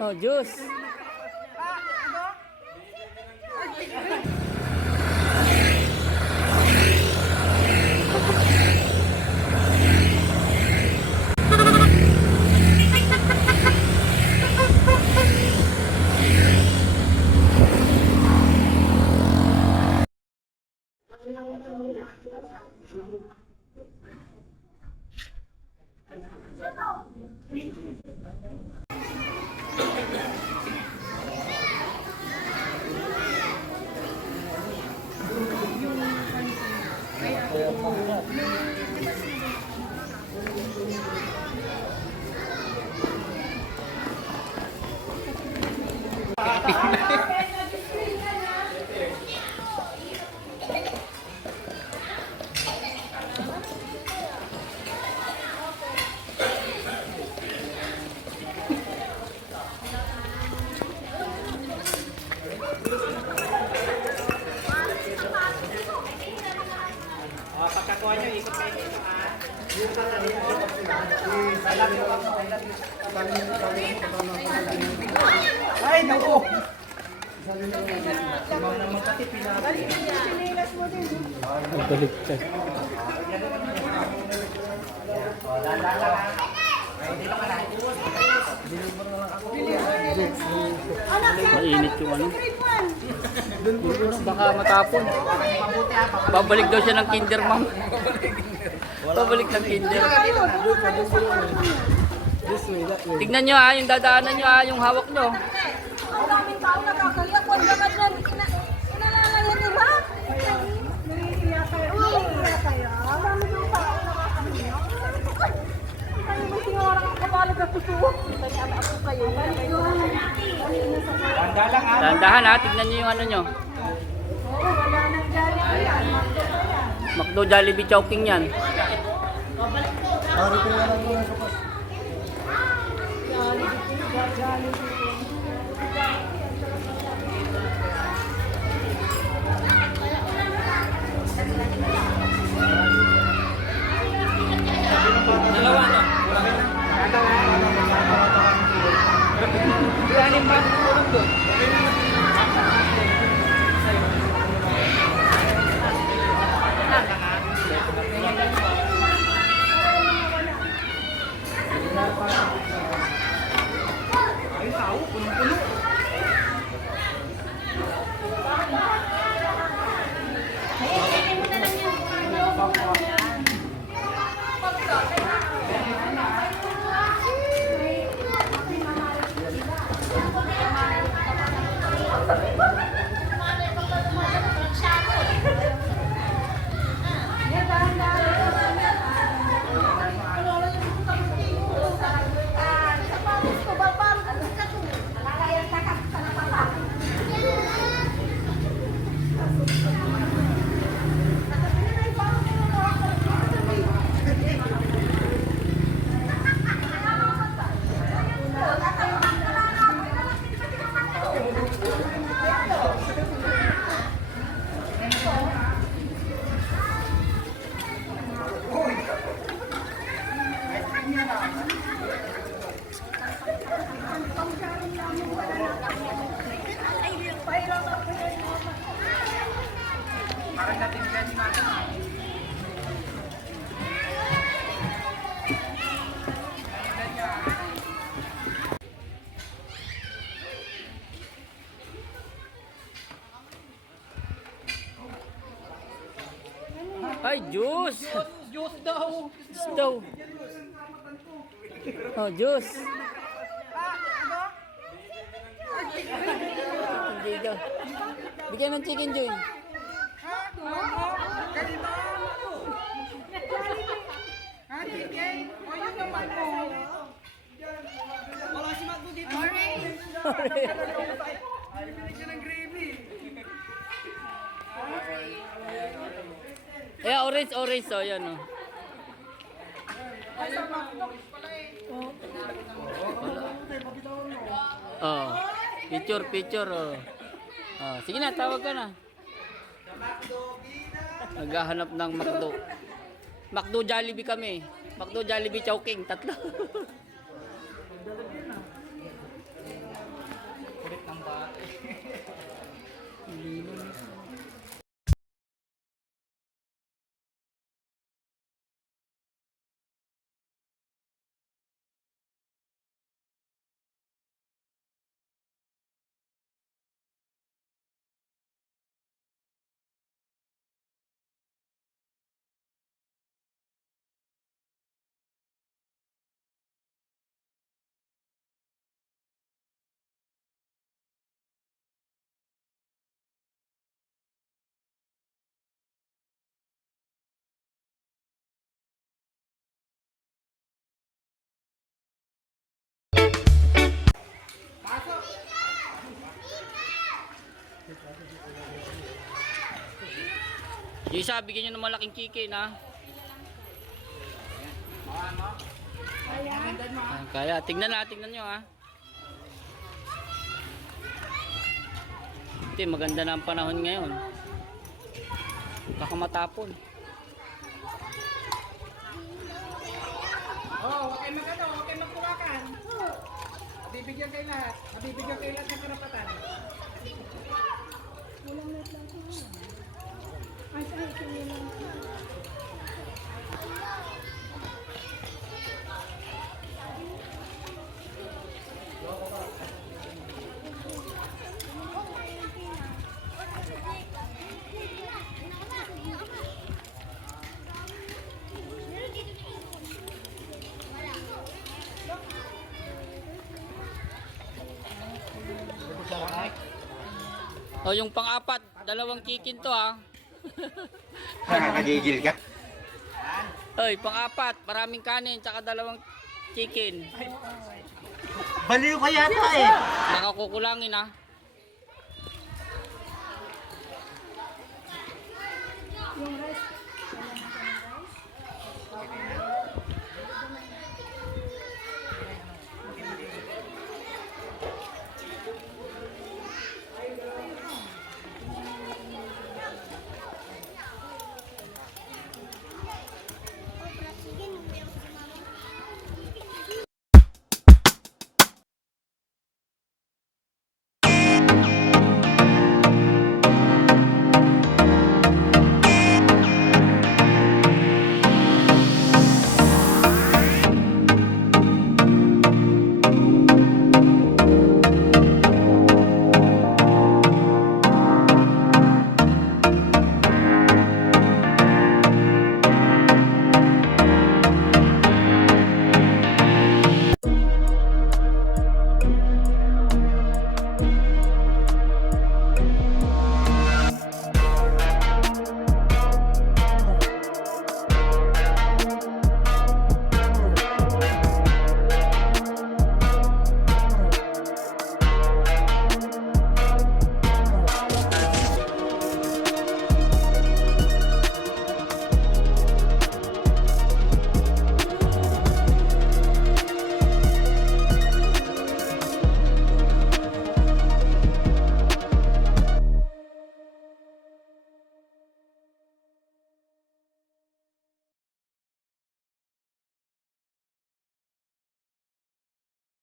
Oh, juice. Pagkakuha nyo, ikot kayo dito ha. Ay, naku! Nagbaliktad. Mainit yung ano. Baka matapon. Babalik daw siya ng kinder, ma'am. Babalik ng kinder. Tignan nyo ha, yung dadaanan nyo ha, yung hawak nyo. Ang daming tao nakakaya. Kung naman yan, inalalayan nila. Naiiya kayo. Naiiya kayo. Ang dami ng tao nakakaya. Kayo may singarang ang kapalag at tutuwag. Kaya anak ko kayo. Dahan ha. Dahan-dahan ha, tignan nyo yung ano nyo. Oo, wala nang Jollibee yan. Makdo pa yan. McDo, Jollibee, Chowking yan. Dalawa na. Anim ba? Tulog doon. Ay, tao, punong-puno. Ay, juice! Diyos daw. Juice daw. Oh, juice. Hindi daw. Bigyan ng chicken joy. Wala si Magdo dito. Ay, binigyan ng gravy. Eh, orange, oh, yan, oh. Oh, picture, oh. Oh, sige na, tawag ka na. Naghahanap ng McDo. McDo, Jollibee kami. McDo, Jollibee, Chowking, tatlo. Yung isa, bigyan nyo ng malaking chicken, ha? Ayan. Kaya, tingnan nyo, ha? Hindi, maganda na ang panahon ngayon. Kakamatapon. Oh, huwag kayo magano, huwag kayo magkulakan. Nabibigyan kayo lahat. Nabibigyan kayo lahat ng karapatan. Walang net lang ko. Ay, sige lang. O, yung pang-apat, 2 chicken to, ha? Nakakagigil ka. Oy, pang-apat, maraming kanin, tsaka 2 chicken. Baliw ka yata eh. Baka kukulangin, ha?